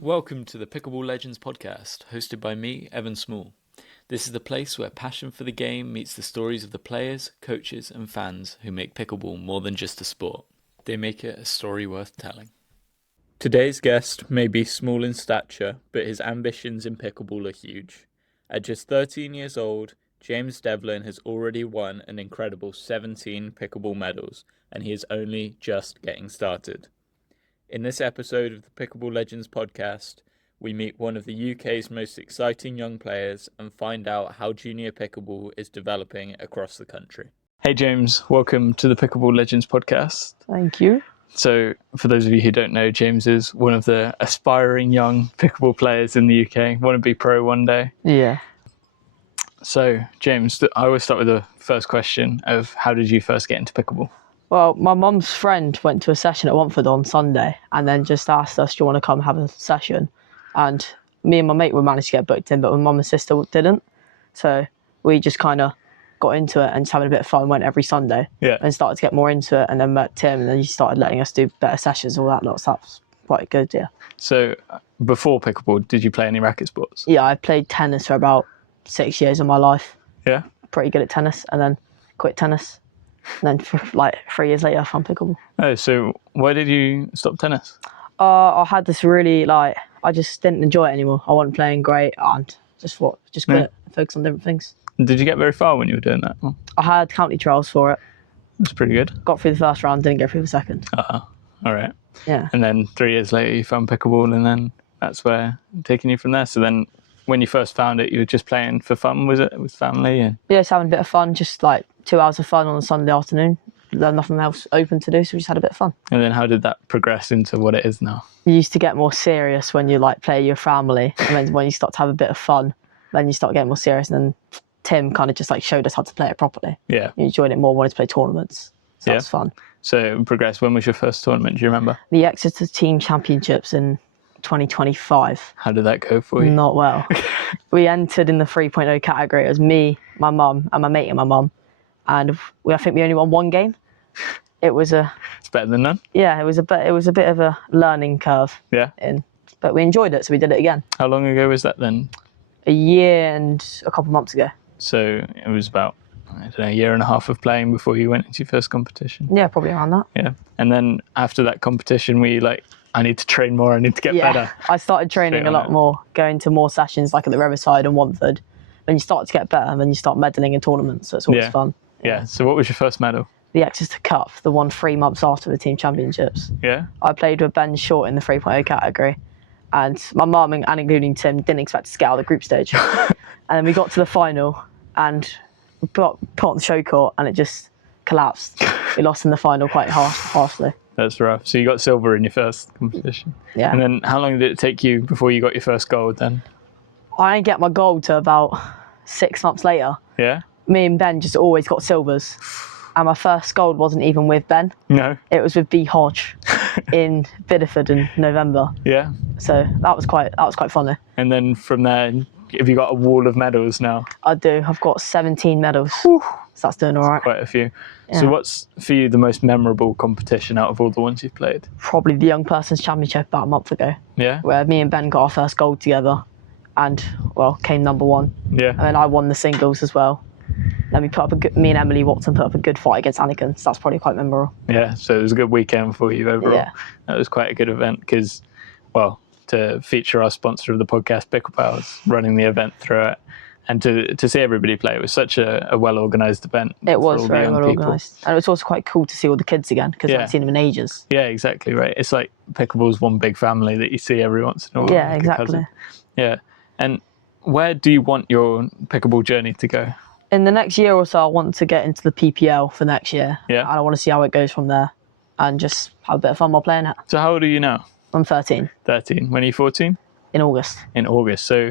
Welcome to the Pickleball Legends podcast, hosted by me, Evan Small. This is the place where passion for the game meets the stories of the players, coaches and fans who make pickleball more than just a sport. They make it a story worth telling. Today's guest may be small in stature, but his ambitions in pickleball are huge. At just 13 years old, James Devlin has already won an incredible 17 pickleball medals, and he is only just getting started. In this episode of the Pickleball Legends podcast, we meet one of the UK's most exciting young players and find out how junior pickleball is developing across the country. Hey James, welcome to the Pickleball Legends podcast. Thank you. So, for those of you who don't know, James is one of the aspiring young pickleball players in the UK. Want to be pro one day? Yeah. So, James, I always start with the first question of how did you first get into pickleball? Well, my mum's friend went to a session at Watford on Sunday and then just asked us, do you want to come have a session? And me and my mate would manage to get booked in, but my mum and sister didn't. So we just kind of got into it and just having a bit of fun, went every Sunday and started to get more into it, and then met Tim and then he started letting us do better sessions, all that lot of stuff. Quite good, yeah. So before pickleball, did you play any racket sports? Yeah, I played tennis for about 6 years of my life. Yeah? Pretty good at tennis, and then quit tennis. And then for like 3 years later, I found pickleball. Oh, so why did you stop tennis? I had this really, I just didn't enjoy it anymore. I wasn't playing great and just quit it, focus on different things. Did you get very far when you were doing that? I had county trials for it. That's pretty good. Got through the first round, didn't get through the second. All right. Yeah. And then 3 years later, you found pickleball, and then that's where taking you from there. So then when you first found it, you were just playing for fun, was it, with family? And yeah, just having a bit of fun, just like 2 hours of fun on a Sunday afternoon. There's nothing else open to do, so we just had a bit of fun. And then how did that progress into what it is now? You used to get more serious when you play your family, and then when you start to have a bit of fun, then you start getting more serious. And then Tim kind of just showed us how to play it properly. Yeah. You enjoyed it more, wanted to play tournaments. So that was fun. So it progressed. When was your first tournament? Do you remember? The Exeter Team Championships in 2025. How did that go for you? Not well. We entered in the 3.0 category. It was me, my mum, and my mate and my mum. And I think we only won one game. It's better than none. Yeah, it was a bit of a learning curve. Yeah. But we enjoyed it, so we did it again. How long ago was that then? A year and a couple of months ago. So it was about, a year and a half of playing before you went into your first competition? Yeah, probably around that. Yeah. And then after that competition, were you I need to train more, I need to get better? I started training a lot more, going to more sessions at the Riverside and Watford. When you start to get better, and then you start medaling in tournaments, so it's always fun. Yeah. So what was your first medal? The Exeter Cup, the one 3 months after the team championships. Yeah. I played with Ben Short in the 3.0 category, and my mum and including Tim didn't expect to get out of the group stage. And then we got to the final and we put on the show court and it just collapsed. We lost in the final quite harshly. That's rough. So you got silver in your first competition. Yeah. And then how long did it take you before you got your first gold then? I didn't get my gold till about 6 months later. Yeah? Me and Ben just always got silvers. And my first gold wasn't even with Ben. No. It was with B Hodge in Bideford in November. Yeah. So that was quite funny. And then from there, have you got a wall of medals now? I do. I've got 17 medals. Whew. So that's doing all right. Quite a few. Yeah. So what's for you the most memorable competition out of all the ones you've played? Probably the Young Persons Championship about a month ago. Yeah. Where me and Ben got our first gold together and, came number one. Yeah. And then I won the singles as well. Then me and Emily Watson put up a good fight against Anakin, so that's probably quite memorable. Yeah, so it was a good weekend for you overall. Yeah. That was quite a good event because, to feature our sponsor of the podcast, Pickleball, running the event through it, and to see everybody play, it was such a well-organised event. It was very well organised. And it was also quite cool to see all the kids again, because I haven't seen them in ages. Yeah, exactly, right. It's like pickleball's one big family that you see every once in a while. Yeah, exactly. Yeah. And where do you want your pickleball journey to go? In the next year or so, I want to get into the PPL for next year. Yeah. And I want to see how it goes from there and just have a bit of fun while playing it. So how old are you now? I'm 13. 13. When are you 14? In August. In August. So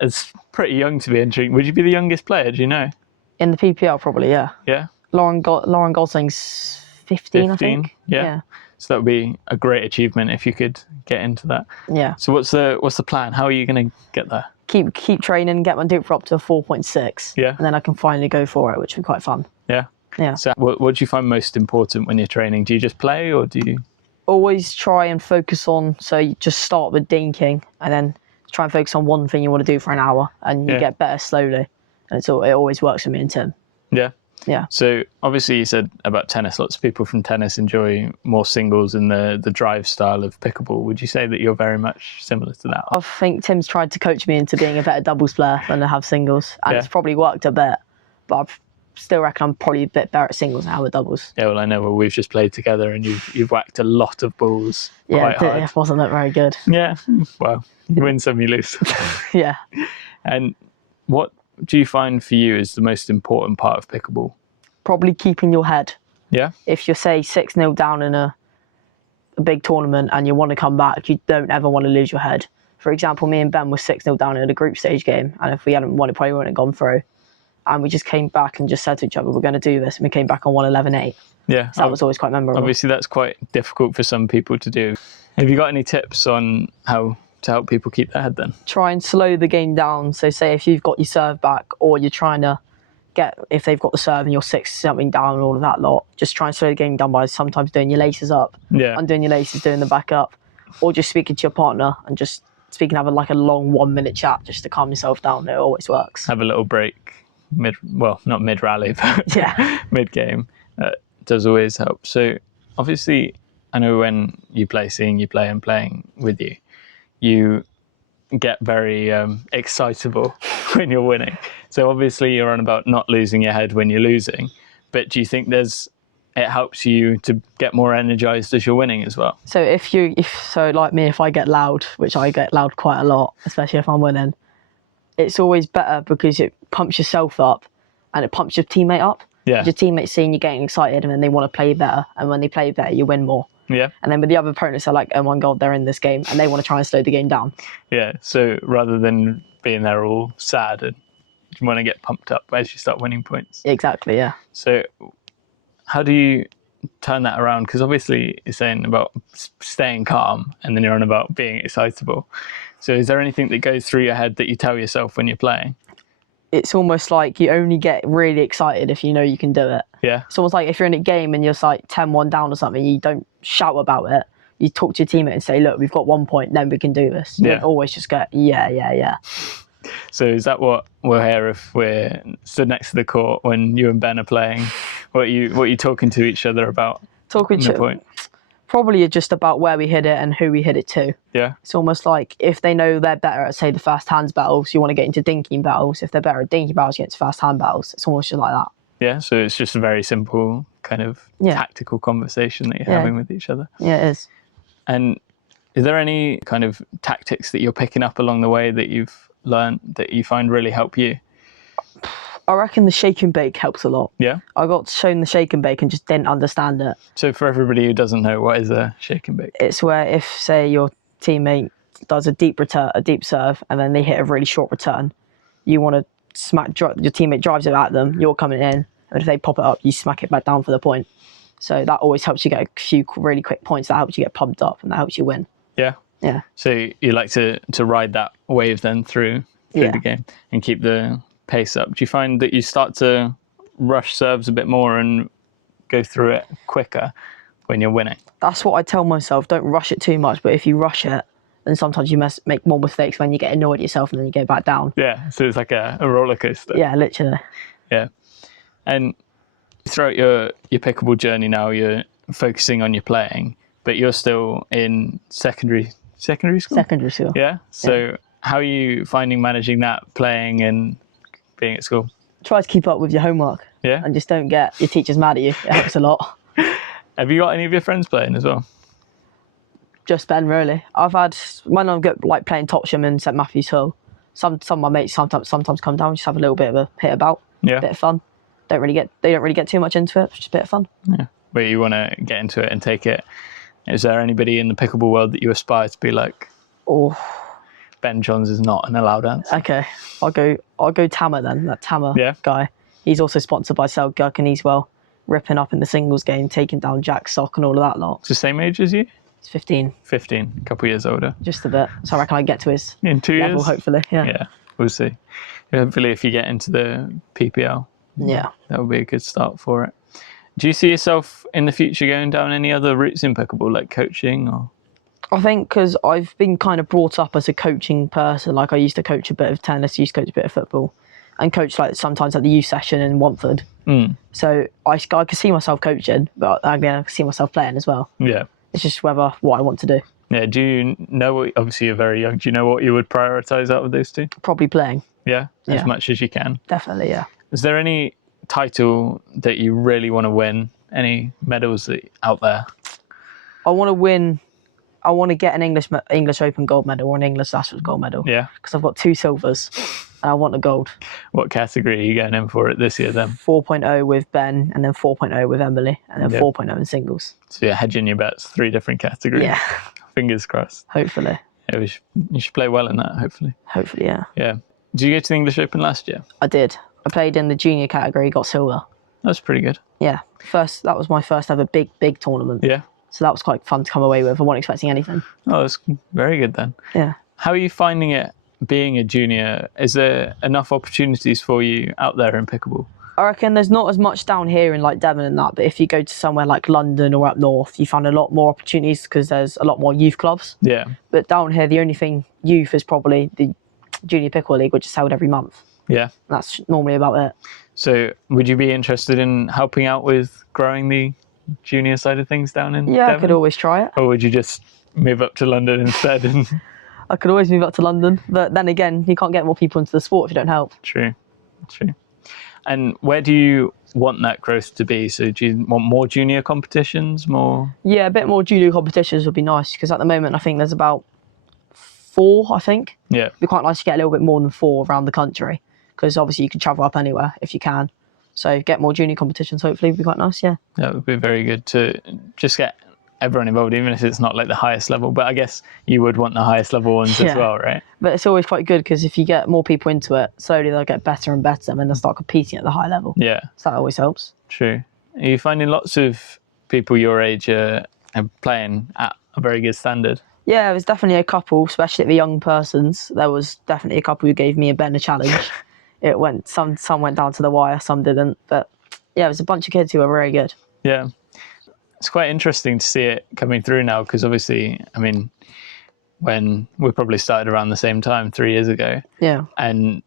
it's pretty young to be entering. Would you be the youngest player, do you know? In the PPL, probably, yeah. Yeah? Lauren Gosling's 15, I think. Yeah. So that would be a great achievement if you could get into that. Yeah. So what's the plan? How are you going to get there? Keep training, get my duper up to a 4.6. Yeah. And then I can finally go for it, which would be quite fun. Yeah. Yeah. So what do you find most important when you're training? Do you just play, or do you... Always try and focus on, so you just start with dinking and then try and focus on one thing you want to do for an hour, and you get better slowly. And it always works for me and Tim. Yeah. Yeah. So obviously you said about tennis, lots of people from tennis enjoy more singles and the drive style of pickleball. Would you say that you're very much similar to that? I think Tim's tried to coach me into being a better doubles player than to have singles, and it's probably worked a bit, but I still reckon I'm probably a bit better at singles than I am at doubles. Yeah, well, I know. Well, we've just played together, and you've whacked a lot of balls quite hard. It wasn't that very good. Yeah, well, you win some, you lose. Yeah. And what do you find for you is the most important part of pickleball? Probably keeping your head. Yeah. If you're, say, 6-0 down in a big tournament and you want to come back, you don't ever want to lose your head. For example, me and Ben were 6-0 down in a group stage game, and if we hadn't won, it probably wouldn't have gone through. And we just came back and just said to each other, we're going to do this. And we came back on 1-11-8. Yeah. So that was always quite memorable. Obviously, that's quite difficult for some people to do. Have you got any tips on how to help people keep their head then? Try and slow the game down. So say if you've got your serve back, or you're trying to if they've got the serve and you're 6-something down and all of that lot, just try and slow the game down by sometimes doing your laces up, undoing your laces, doing the back up, or just speaking to your partner and just having like a long 1 minute chat just to calm yourself down. It always works. Have a little break not mid rally, but mid game. Does always help. So obviously, I know when you play, seeing you play and playing with you, you get very excitable when you're winning. So obviously you're on about not losing your head when you're losing, but do you think it helps you to get more energized as you're winning as well? So like me, if I get loud, which I get loud quite a lot, especially if I'm winning, it's always better because it pumps yourself up and it pumps your teammate up. Yeah. Your teammates seeing you getting excited, and then they want to play better, and when they play better, you win more. Yeah. And then with the other opponents, they're like, oh my God, they're in this game, and they want to try and slow the game down. Yeah. So rather than being there all sad, and you want to get pumped up as you start winning points. Exactly, yeah. So how do you turn that around? Because obviously you're saying about staying calm, and then you're on about being excitable. So is there anything that goes through your head that you tell yourself when you're playing? It's almost like you only get really excited if you know you can do it. Yeah. It's almost like if you're in a game and you're like 10-1 down or something, you don't shout about it. You talk to your teammate and say, look, we've got 1 point, then we can do this. You don't always just go, yeah. So is that what we'll hear if we're stood next to the court when you and Ben are playing? What are you talking to each other about? Talking to point? Probably just about where we hit it and who we hit it to. Yeah. It's almost like if they know they're better at, say, the fast hands battles, you want to get into dinking battles. If they're better at dinking battles, you get into fast hand battles. It's almost just like that. Yeah, so it's just a very simple kind of tactical conversation that you're having with each other. Yeah, it is. And is there any kind of tactics that you're picking up along the way that you've learned that you find really help you? I reckon the shake and bake helps a lot. Yeah? I got shown the shake and bake and just didn't understand it. So for everybody who doesn't know, what is a shake and bake? It's where if, say, your teammate does a deep serve, and then they hit a really short return, you want to your teammate drives it at them, you're coming in, and if they pop it up, you smack it back down for the point. So that always helps you get a few really quick points. That helps you get pumped up, and that helps you win. Yeah. Yeah. So you like to ride that wave then through the game and keep the pace up. Do you find that you start to rush serves a bit more and go through it quicker when you're winning? That's what I tell myself. Don't rush it too much, but if you rush it, then sometimes you make more mistakes when you get annoyed at yourself and then you go back down. Yeah, so it's like a roller coaster. Yeah, literally. Yeah. And throughout your pickleball journey now, you're focusing on your playing, but you're still in secondary school? Secondary school. Yeah? So how are you finding managing that, playing and being at school? Try to keep up with your homework. Yeah. And just don't get your teachers mad at you. It helps a lot. Have you got any of your friends playing as well? Just Ben, really. I've had, when I get like playing Topsham and St Matthews Hill, some of my mates sometimes come down, just have a little bit of a hit about. Yeah. A bit of fun. They don't really get too much into it, just a bit of fun. Yeah. But you want to get into it and take it. Is there anybody in the pickleball world that you aspire to be like? Oh. Ben Johns is not an allowed answer. Okay. I'll go Tamer then, that Tamer guy. He's also sponsored by Selguk, and he's ripping up in the singles game, taking down Jack Sock and all of that lot. It's the same age as you? He's 15. 15, a couple of years older. Just a bit. So I reckon I get to his in 2 level, years? hopefully. Yeah. Yeah, we'll see. Hopefully if you get into the PPL, that would be a good start for it. Do you see yourself in the future going down any other routes in pickleball, like coaching or? I think because I've been kind of brought up as a coaching person. Like I used to coach a bit of tennis, used to coach a bit of football, and coach like sometimes at the youth session in Watford. So I could see myself coaching, but again I could see myself playing as well. Yeah. It's just what I want to do. Yeah. Do you know what? Obviously, you're very young. Do you know what you would prioritize out of those two? Probably playing. Yeah, as much as you can. Definitely, yeah. Is there any title that you really want to win? Any medals out there? I want to win. I want to get an English Open gold medal or an English Masters gold medal. Yeah. Because I've got 2 silvers, and I want a gold. What category are you getting in for it this year then? 4.0 with Ben, and then 4.0 with Emily, and then 4.0 in singles. So you're hedging your bets, 3 different categories. Yeah. Fingers crossed. Hopefully. Yeah, you should play well in that, hopefully. Hopefully, yeah. Yeah. Did you go to the English Open last year? I did. I played in the junior category, got silver. That's pretty good. Yeah. That was my first ever big tournament. Yeah. So that was quite fun to come away with. I wasn't expecting anything. Oh, that's very good then. Yeah. How are you finding it being a junior? Is there enough opportunities for you out there in pickleball? I reckon there's not as much down here in like Devon and that, but if you go to somewhere like London or up north, you find a lot more opportunities because there's a lot more youth clubs. Yeah. But down here, the only thing youth is probably the Junior Pickleball League, which is held every month. Yeah. That's normally about it. So would you be interested in helping out with growing the junior side of things down in Yeah, Devon? I could always try it. Or would you just move up to London instead? I could always move up to London, but then again, you can't get more people into the sport if you don't help. True. And where do you want that growth to be? So do you want more junior competitions, more? Yeah, a bit more junior competitions would be nice, because at the moment I think there's about 4, I think. Yeah. It'd be quite nice to get a little bit more than 4 around the country, because obviously you can travel up anywhere if you can. So get more junior competitions hopefully would be quite nice, yeah. That would be very good to just get everyone involved, even if it's not like the highest level. But I guess you would want the highest level ones as well, right? But it's always quite good because if you get more people into it, slowly they'll get better and better and then they'll start competing at the high level. Yeah. So that always helps. True. Are you finding lots of people your age are playing at a very good standard? Yeah, there was definitely a couple, especially at the young persons. There was definitely a couple who gave me a challenge. Some went down to the wire, some didn't. But yeah, it was a bunch of kids who were very good. Yeah. It's quite interesting to see it coming through now, because obviously, I mean, when we probably started around the same time 3 years ago. Yeah. And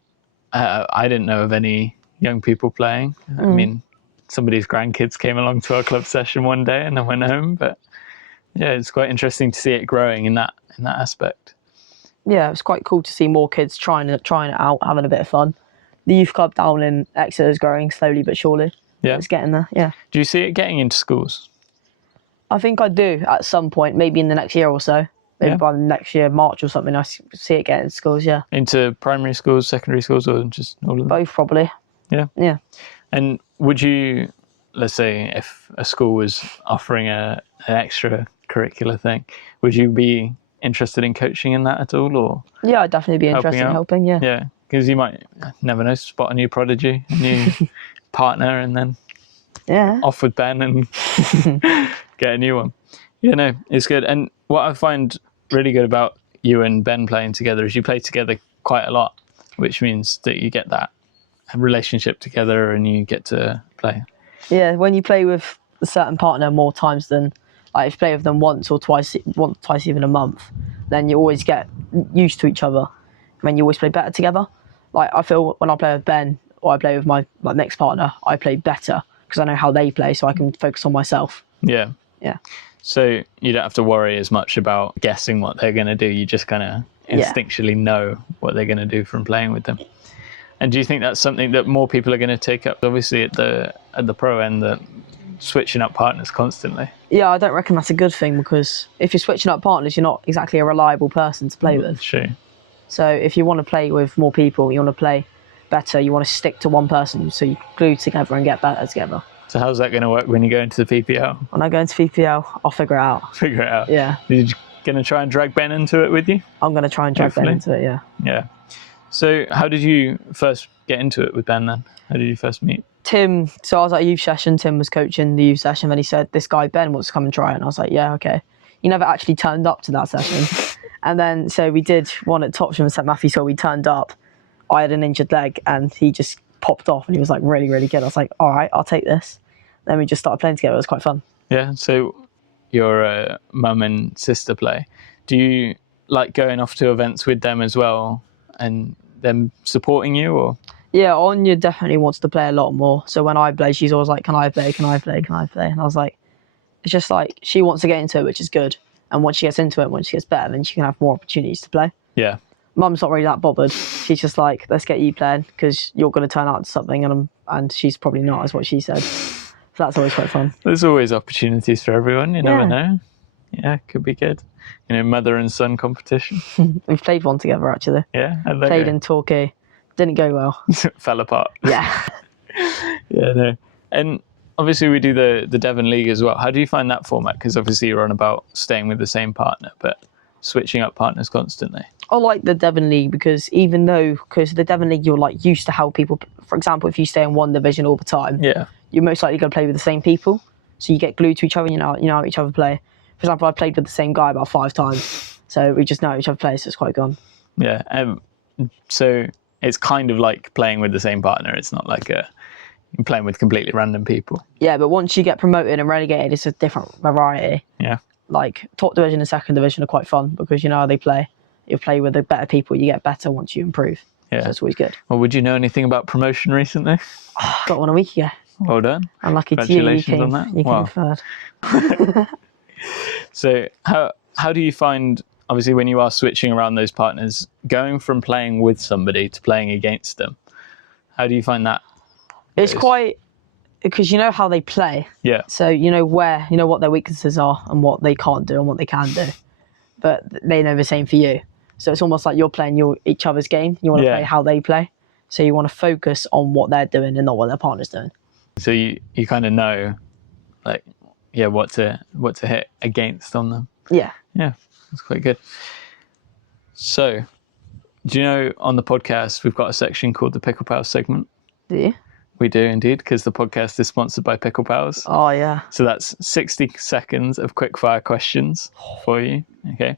I didn't know of any young people playing. I mean, somebody's grandkids came along to our club session one day and then went home. But yeah, it's quite interesting to see it growing in that aspect. Yeah, it was quite cool to see more kids trying it out, having a bit of fun. The youth club down in Exeter is growing slowly but surely. Yeah. It's getting there, yeah. Do you see it getting into schools? I think I do at some point, maybe in the next year or so. Maybe by the next year, March or something, I see it getting into schools, yeah. Into primary schools, secondary schools, or just all of them? Both, probably. Yeah. Yeah. And would you, let's say, if a school was offering an extra curricular thing, would you be interested in coaching in that at all, or? Yeah, I'd definitely be interested in helping, yeah. Yeah, because you might never know, spot a new prodigy, a new partner, and then off with Ben and get a new one. Yeah, no, it's good. And what I find really good about you and Ben playing together is you play together quite a lot, which means that you get that relationship together and you get to play. Yeah, when you play with a certain partner more times than, like, if you play with them once or twice even a month, then you always get used to each other. I mean, you always play better together. Like, I feel when I play with Ben or I play with my next partner, I play better because I know how they play, so I can focus on myself. Yeah. Yeah. So you don't have to worry as much about guessing what they're going to do. You just kind of instinctually know what they're going to do from playing with them. And do you think that's something that more people are going to take up? Obviously, at the pro end, that switching up partners constantly. Yeah, I don't reckon that's a good thing, because if you're switching up partners, you're not exactly a reliable person to play with. True. So if you want to play with more people, you want to play better, you want to stick to one person, so you glue together and get better together. So how's that going to work when you go into the PPL? When I go into PPL, I'll figure it out. Figure it out. Yeah. Are you going to try and drag Ben into it with you? I'm going to try and drag Ben into it, yeah. Yeah. So how did you first get into it with Ben then? How did you first meet? Tim, so I was at a youth session, Tim was coaching the youth session, and he said, this guy Ben wants to come and try it. And I was like, yeah, okay. He never actually turned up to that session. And then, so we did one at Topsham and St Matthew, so we turned up. I had an injured leg and he just popped off and he was like really, really good. I was like, all right, I'll take this. then we just started playing together. It was quite fun. Yeah. So your mum and sister play. Do you like going off to events with them as well and them supporting you, or? Yeah, Anya definitely wants to play a lot more. So when I play, she's always like, can I play? Can I play? Can I play? And I was like, it's just like she wants to get into it, which is good. And once she gets into it, once she gets better, then she can have more opportunities to play. Yeah. Mum's not really that bothered. She's just like, let's get you playing because you're going to turn out to something, and she's probably not, is what she said. So that's always quite fun. There's always opportunities for everyone. You never Yeah. know. Yeah, could be good. Mother and son competition. We've played one together actually. Yeah, I Played in Torquay. Didn't go well. Fell apart. Yeah. Yeah, no. And obviously we do the Devon League as well. How do you find that format? Because obviously you're on about staying with the same partner, but switching up partners constantly. I like the Devon League because the Devon League, you're like used to how people, for example, if you stay in one division all the time, Yeah. you're most likely going to play with the same people. So you get glued to each other, you know how each other play. For example, I played with the same guy about 5 times. So we just know each other play, so it's quite good. Yeah. So it's kind of like playing with the same partner. It's not like you're playing with completely random people. Yeah, but once you get promoted and relegated, it's a different variety. Yeah. Like top division and second division are quite fun because you know how they play. You play with the better people, you get better once you improve. Yeah. So it's always good. Well, would you know anything about promotion recently? Got one a week ago. Well done. Unlucky to you. Congratulations on that. You Wow. came third. So how do you find, obviously when you are switching around those partners, going from playing with somebody to playing against them, how do you find that? It's quite, because you know how they play. Yeah. So you know what their weaknesses are and what they can't do and what they can do. But they know the same for you. So it's almost like you're playing each other's game. You want to play how they play. So you want to focus on what they're doing and not what their partner's doing. So you kind of know, like, yeah, what to hit against on them. Yeah. Yeah, that's quite good. So, do you know on the podcast we've got a section called the Pickle Pals segment? Do you? We do indeed, because the podcast is sponsored by Pickle Pals. Oh yeah. So that's 60 seconds of quick-fire questions for you. Okay.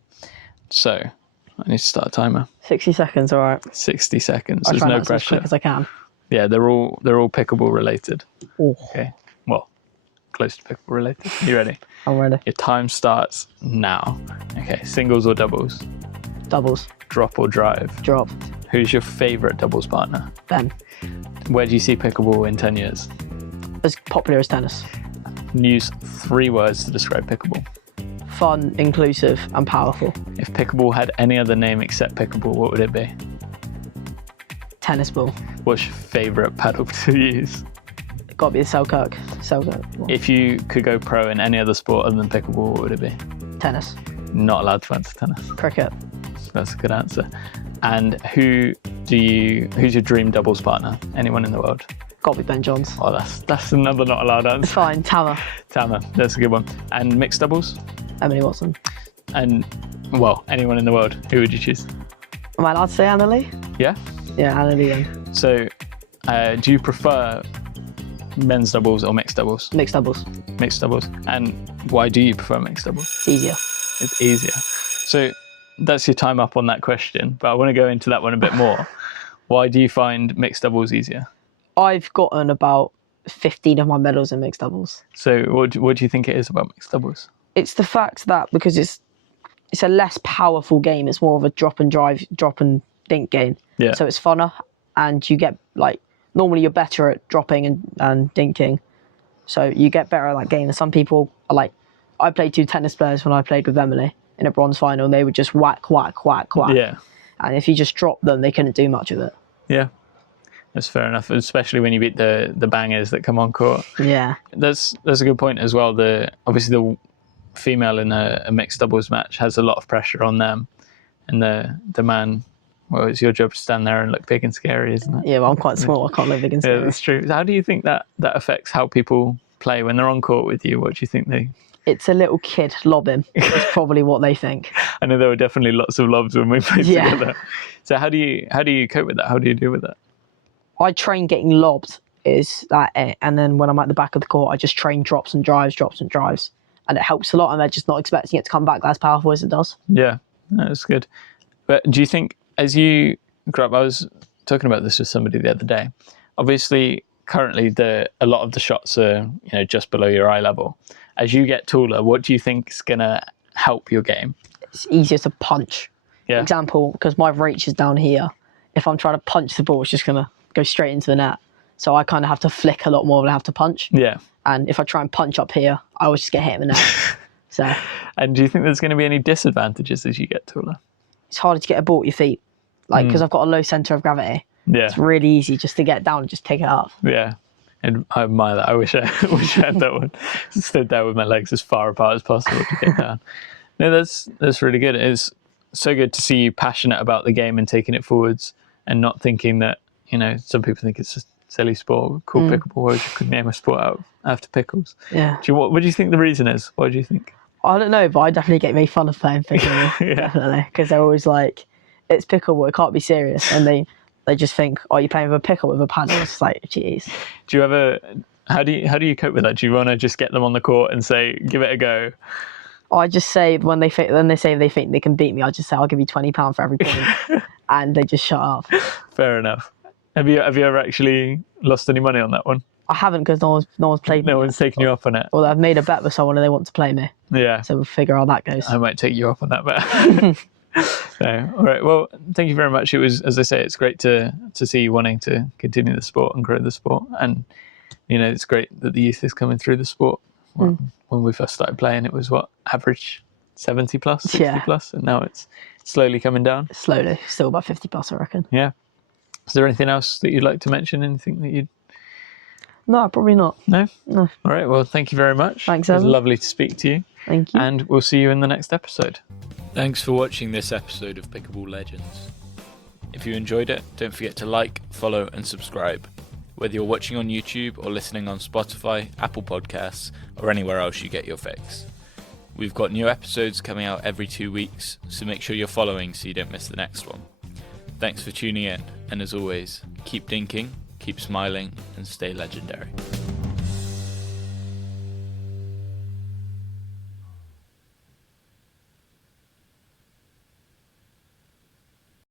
So I need to start a timer. 60 seconds, all right. 60 seconds. I'll There's try no and answer as pressure. quick as I can. Yeah, they're all pickleball related. Oh, Okay. Well, close to pickleball related. You ready? I'm ready. Your time starts now. Okay. Singles or doubles? Doubles. Drop or drive? Drop. Who's your favourite doubles partner? Ben. Where do you see pickleball in 10 years? As popular as tennis. Use 3 words to describe pickleball. Fun, inclusive, and powerful. If pickleball had any other name except pickleball, what would it be? Tennis ball. What's your favourite paddle to use? Got to be the Selkirk. Well, If you could go pro in any other sport other than pickleball, what would it be? tennis. Not allowed to answer tennis. Cricket. That's a good answer. And who's your dream doubles partner? Anyone in the world? Got to be Ben Johns. Oh, that's another not allowed answer. Fine. Tama. Tama, that's a good one. And mixed doubles? Emily Watson. And, well, anyone in the world. Who would you choose? Am I allowed to say Anna Lee? Yeah? Yeah, Anna Lee then. So, do you prefer men's doubles or mixed doubles? Mixed doubles. Mixed doubles. And why do you prefer mixed doubles? It's easier. It's easier. So, that's your time up on that question, but I want to go into that one a bit more. Why do you find mixed doubles easier? I've gotten about 15 of my medals in mixed doubles. So what do you think it is about mixed doubles? It's the fact that because it's a less powerful game, it's more of a drop and drive, drop and dink game. Yeah. So it's funner, and you get normally you're better at dropping and dinking, so you get better at that game. And some people are like, I played 2 tennis players when I played with Emily in a bronze final, and they would just whack, whack, whack, whack. Yeah. And if you just drop them, they couldn't do much of it. Yeah. That's fair enough, especially when you beat the bangers that come on court. Yeah. That's a good point as well. Obviously the female in a mixed doubles match has a lot of pressure on them, and the man, well, it's your job to stand there and look big and scary, isn't it? Yeah, well, I'm quite small. I can't live against Yeah, it. that's true. How do you think that affects how people play when they're on court with you? What do you think they... It's a little kid lobbing. It's probably what they think. I know there were definitely lots of lobs when we played together. So how do you cope with that? How do you deal with that? I train getting lobbed, is that it? And then when I'm at the back of the court, I just train drops and drives, and it helps a lot. And they're just not expecting it to come back as powerful as it does. Yeah, that's good. But do you think, as you grow up, I was talking about this with somebody the other day. Obviously, currently a lot of the shots are, just below your eye level. As you get taller, what do you think is going to help your game? It's easier to punch. Yeah. For example, because my reach is down here, if I'm trying to punch the ball, it's just going to go straight into the net. So I kind of have to flick a lot more than I have to punch. Yeah. And if I try and punch up here, I always just get hit in the net. So. And do you think there's going to be any disadvantages as you get taller? It's harder to get a ball at your feet. Because I've got a low centre of gravity. Yeah. It's really easy just to get down and just pick it up. Yeah. And I admire that. I wish I had that one. Stood there with my legs as far apart as possible to get down. No, that's really good. It's so good to see you passionate about the game and taking it forwards and not thinking that, some people think it's a silly sport called pickleball, or you could name a sport out after pickles. Yeah. What do you think the reason is? What do you think? I don't know, but I definitely get made fun of playing pickleball. Yeah. Definitely. Because they're always like, it's pickleball, it can't be serious. And they just think, oh, you're playing with a pickle with a paddle. It's like, jeez. Do you ever, how do you cope with that? Do you want to just get them on the court and say, give it a go? I just say, when they say they think they can beat me, I just say, I'll give you £20 for every point. And they just shut up. Fair enough. Have you ever actually lost any money on that one? I haven't, because no one's played me. No one's taken you up on it. Well, I've made a bet with someone and they want to play me. Yeah. So we'll figure how that goes. I might take you up on that bet. So, all right. Well, thank you very much. It was, as I say, it's great to see you wanting to continue the sport and grow the sport. And, it's great that the youth is coming through the sport. Well, when we first started playing, it was average 70 plus, 60 plus, and now it's slowly coming down. Slowly. Still about 50 plus, I reckon. Yeah. Is there anything else that you'd like to mention? Anything that you'd... No, probably not. No? No. All right. Well, thank you very much. Thanks, It was Evan. lovely to speak to you. Thank you. And we'll see you in the next episode. Thanks for watching this episode of Pickleball Legends. If you enjoyed it, don't forget to like, follow and subscribe, whether you're watching on YouTube or listening on Spotify, Apple Podcasts or anywhere else you get your fix. We've got new episodes coming out every 2 weeks, so make sure you're following so you don't miss the next one. Thanks for tuning in, and as always, keep dinking, keep smiling and stay legendary.